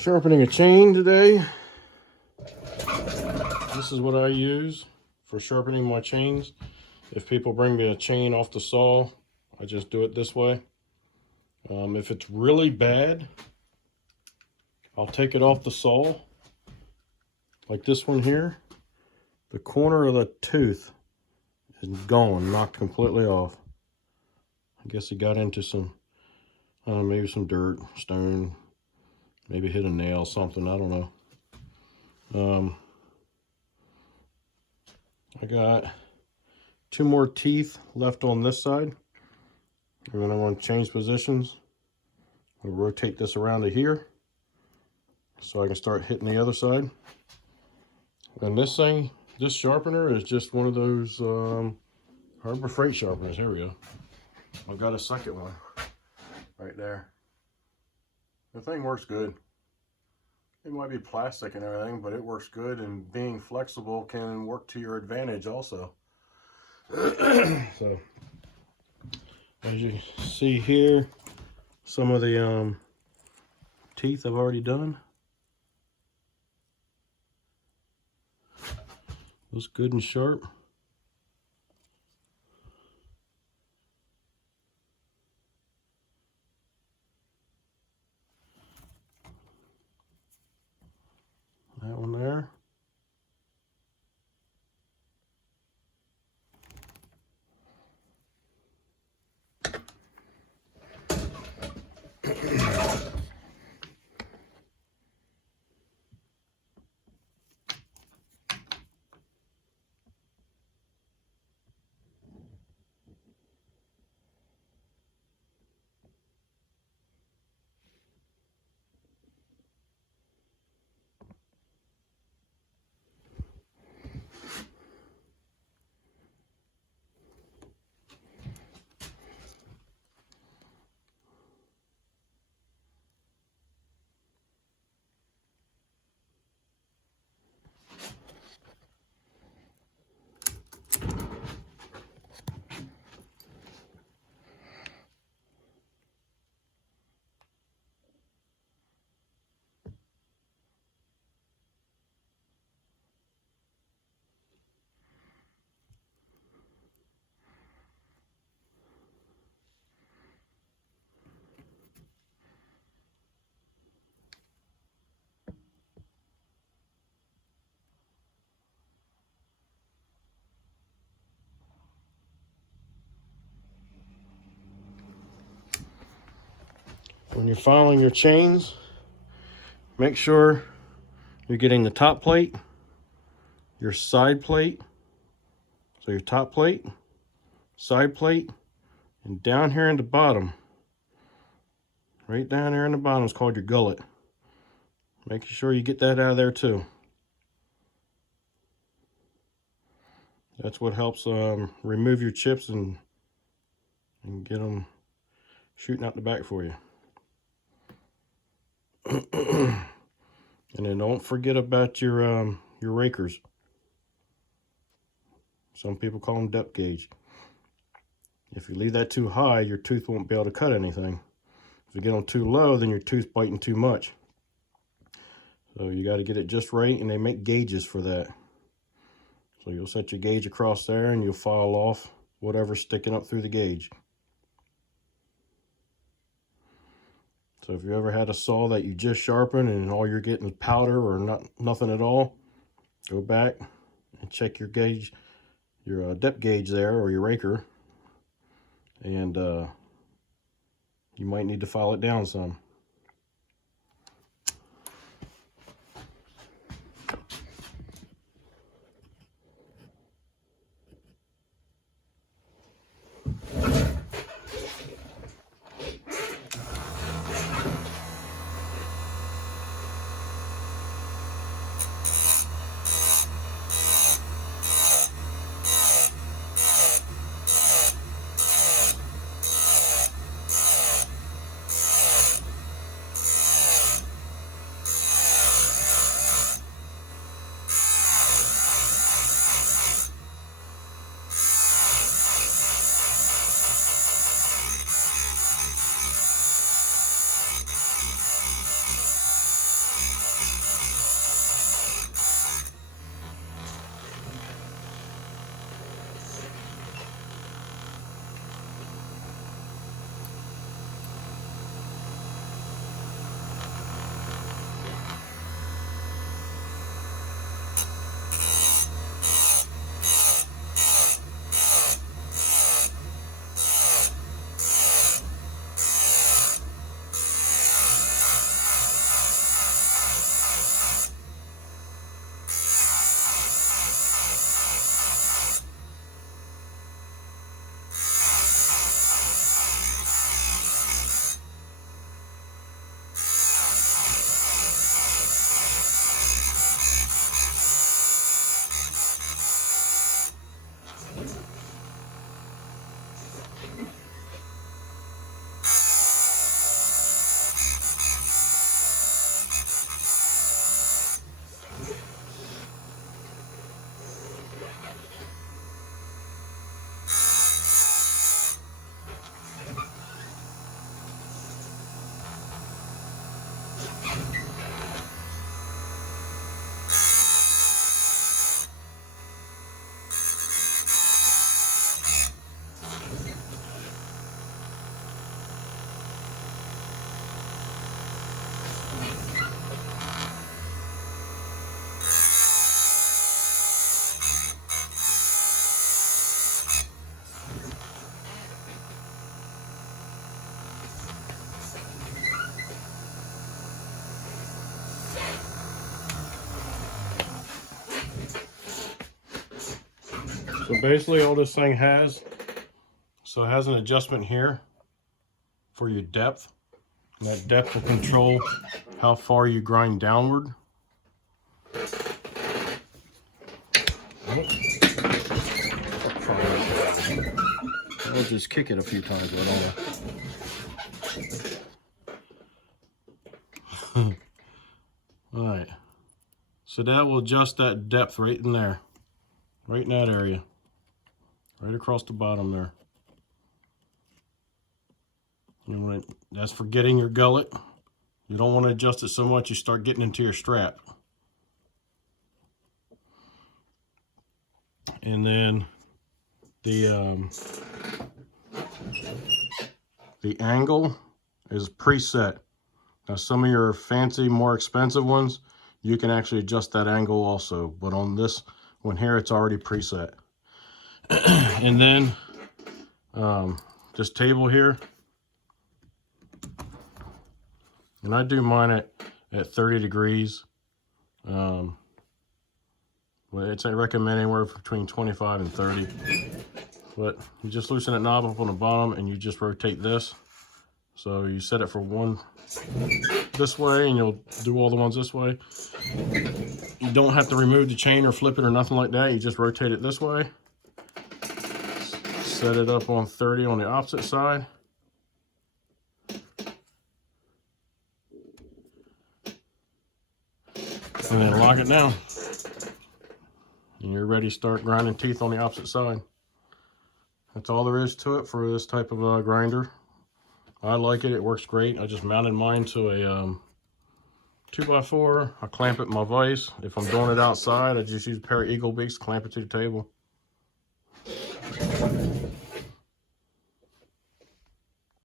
Sharpening a chain today. This is what I use for sharpening my chains. If people bring me a chain off the saw, I just do it this way. If it's really bad, I'll take it off the saw, like this one here. The corner of the tooth is gone, knocked completely off. I guess it got into some, maybe some dirt, stone, maybe hit a nail, something, I don't know. I got 2 more teeth left on this side. And then I'm going to change positions. I'll rotate this around to here so I can start hitting the other side. And this thing, this sharpener is just one of those Harbor Freight sharpeners. Here we go. I've got a second one right there. The thing works good. It might be plastic and everything, but it works good, and being flexible can work to your advantage also. So, as you see here, some of the teeth I've already done. Looks good and sharp. That one there. When you're filing your chains, make sure you're getting the top plate, your side plate, so your top plate, side plate, and down here in the bottom, right down there in the bottom is called your gullet. Make sure you get that out of there too. That's what helps remove your chips and get them shooting out the back for you. And then don't forget about your rakers. Some people call them depth gauge. If you leave that too high, your tooth won't be able to cut anything. If you get them too low, then your tooth's biting too much. So you got to get it just right, and they make gauges for that. So you'll set your gauge across there, and you'll file off whatever's sticking up through the gauge. So if you ever had a saw that you just sharpened and all you're getting is powder or nothing at all, go back and check your gauge, your depth gauge there, or your raker, and you might need to file it down some. So basically all this thing has, so it has an adjustment here for your depth. And that depth will control how far you grind downward. I'll just kick it a few times, but all right. So that will adjust that depth right in there, right in that area, right across the bottom there. That's for getting your gullet. You don't want to adjust it so much you start getting into your strap. And then the angle is preset. Now some of your fancy, more expensive ones, you can actually adjust that angle also. But on this one here, it's already preset. And then this table here, and I do mine at 30 degrees. But it's I recommend anywhere between 25 and 30. But you just loosen that knob up on the bottom and you just rotate this. So you set it for one this way and you'll do all the ones this way. You don't have to remove the chain or flip it or nothing like that. You just rotate it this way. Set it up on 30 on the opposite side. And then lock it down. And you're ready to start grinding teeth on the opposite side. That's all there is to it for this type of grinder. I like it. It works great. I just mounted mine to a 2x4. I clamp it in my vise. If I'm doing it outside, I just use a pair of Eagle beaks, clamp it to the table.